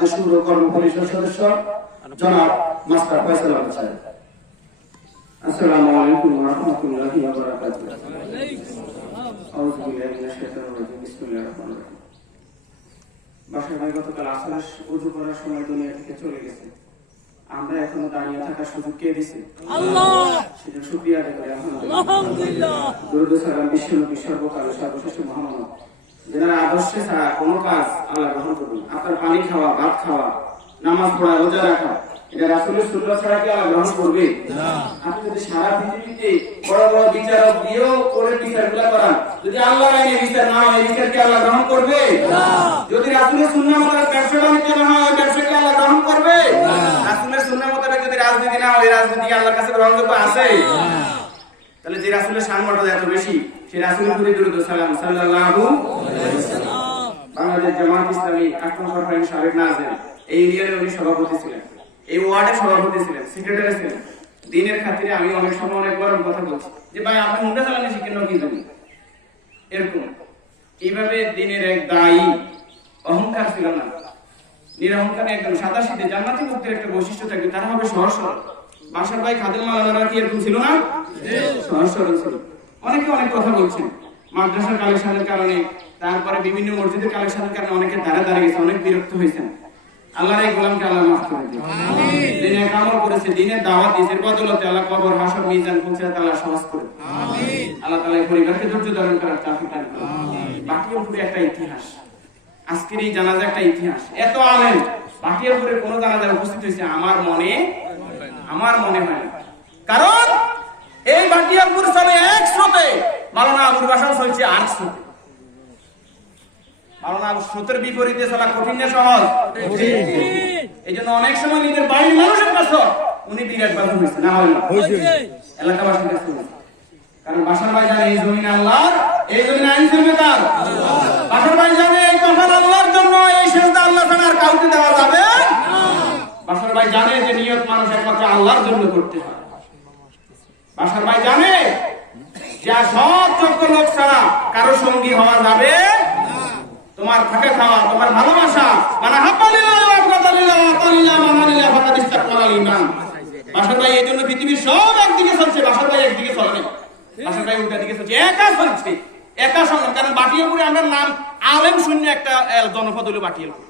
বাংলাদেশ পৌর কর্ম পরিষদ সদস্য জনাব মাস্টার ফয়সাল আহমেদ সাহেব। আসসালামু আলাইকুম ওয়া রাহমাতুল্লাহি ওয়া বারাকাতুহু। আউযু বিল্লাহি মিনাশ শাইতানির রাজিম। বিসমিল্লাহির রহমানির রহিম। বাসায় ভাই গতকাল আসর ওযু করার সময় দুনিয়া থেকে চলে গেছে। আমরা এখনো দাঁড়িয়ে থাকার সুযোগ কে দিয়েছে? আল্লাহ। সেটা শুকরিয়া আদায় করি আলহামদুলিল্লাহ। দরুদ ও সালাম বিশ্বনবী সর্বকালের সর্বশ্রেষ্ঠ মুহাম্মদ, যেনার আদর্শে ছাড়া কোনো কাজ আল্লাহ গ্রহণ করবেন। আপনার পানি খাওয়া, ভাত খাওয়া, নামাজ পড়া, রোজা রাখা, এটা রাসূলের সুন্নাহ ছাড়া কি আল্লাহ গ্রহণ করবে? না। আপনি যদি সারা পৃথিবীতে বড় বড় বিচারক দিয়েও করে বিচারগুলো করান, যদি আল্লাহর আইনে বিচার না হয়, বিচার কি আল্লাহ গ্রহণ করবে? না। যদি রাসূলের সুন্নাহ মোতাবেক ব্যবসা বাণিজ্য না হয়, ব্যবসা কি আল্লাহ গ্রহণ করবে? না। রাসূলের সুন্নাহ মোতাবেক যদি রাজনীতি না হয়, রাজনীতি কি আল্লাহর কাছে গ্রহণযোগ্য আছে? না। তাহলে যে রাসূলের শান মর্যাদা এত বেশি, সেই রাসূলের প্রতি দরুদ ও সালাম সাল্লাল্লাহু আলাইহি ওয়াসাল্লাম। বাংলাদেশ জামাত ইসলামী ৮ নম্বর ফাইন সাবেক নাজের, এই ইউনিয়নের উনি সভাপতি ছিলেন, এই ওয়ার্ডের সভাপতি ছিলেন, সেক্রেটারি ছিলেন। দিনের খাতিরে আমি অনেক সময় অনেক বড় কথা বলছি যে ভাই আপনি মুন্ডা চালানো শিখেন না কি জন্য, এরকম এইভাবে দিনের এক দায়ী, অহংকার ছিল না, নিরহংকারে একদম সাদা সিধে জান্নাতি মুক্তির একটা বৈশিষ্ট্য থাকবে, তারা হবে সহজ সরল। বাসার ভাই খাদেম মাওলানা কি এরকম ছিল না? সহজ সরল ছিল। অনেকে অনেক কথা বলছেন মাদ্রাসার কালেকশনের কারণে, তারপরে বিভিন্ন মসজিদের কালেকশনের কারণে অনেকে দাঁড়িয়ে গেছে, অনেক বিরক্ত হয়েছেন। আল্লাহর এই গোলামকে আল্লাহ মাফ করে দিন। আমিন। দিনে কামল করেছে, দিনের দাওয়াত দিয়েছে, বদলতে আল্লাহ কবর, হাসর, মিজান, ফুলসিরাত আল্লাহ সহজ করে দিন। আমিন। আল্লাহ তাআলা এই পরিবারকে ধৈর্য ধারণ করার তৌফিক দান করুন। আমিন। বাকিয়াপুরে একটা ইতিহাস, আজকের এই জানাজা একটা ইতিহাস। এত আলেম বাকিয়াপুরে কোন জানাজায় উপস্থিত হয়েছে আমার মনে হয় না। কারণ এই বাকিয়াপুর চলে এক স্রোতে, মাওলানা আবুল বাসাও চলছে আরেক স্রোতে। মাওলানা আবুল স্রোতের বিপরীতে চলা কঠিন না সহজ? কঠিন। এই জন্য অনেক সময় নিজের বাড়ির মানুষের কাছে উনি বিরাট বাধা হয়েছে, না হয় না এলাকাবাসীর কাছে হয়েছে। কারণ বাসার ভাই জানে এই জমিন আল্লাহর, এই জমিন আইন করবে কার? বাসার ভাই জানে এই কফন আল্লাহর জন্য, এই সেজদা আল্লাহ ছাড়া আর কাউকে দেওয়া যাবে না। বাসার ভাই জানে যে নিয়ত মানুষ একমাত্র আল্লাহর জন্য করতে হয়। বাসার ভাই জানে যে সব যোগ্য লোক ছাড়া কারো সঙ্গী হওয়া যাবে না। তোমার থাকা খাওয়া, তোমার ভালোবাসা, মানে হাব্বালিল্লাহ ওয়া আতালিল্লাহ ওয়া আতালিল্লাহ মানালিল্লাহ ফাকাদ ইসতাকমালাল ঈমান। বাসার ভাই এই জন্য পৃথিবীর সব একদিকে চলছে, বাসার ভাই একদিকে চলে না। বাসার ভাই উল্টা দিকে চলছে, একা চলছে, একা সঙ্গে। কারণ বাটিয়াপুরে আমরা নাম আলেম শূন্য একটা জনপদ হলো বাটিয়াপুর।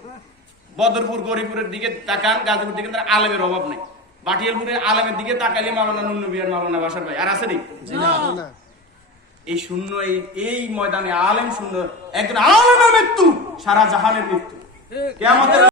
বদরপুর, গরিপুরের দিকে তাকান, গাজীপুর দিকে তার আলেমের অভাব নেই। বাটিয়াপুরে আলেমের দিকে তাকাইলে মাওলানা নুন নবী আর মাওলানা বাসার ভাই আর আছে নেই? এই শূন্য, এই ময়দানে আলেম শূন্য, একজন আলেমের মৃত্যু সারা জাহানের মৃত্যু। কিয়ামতের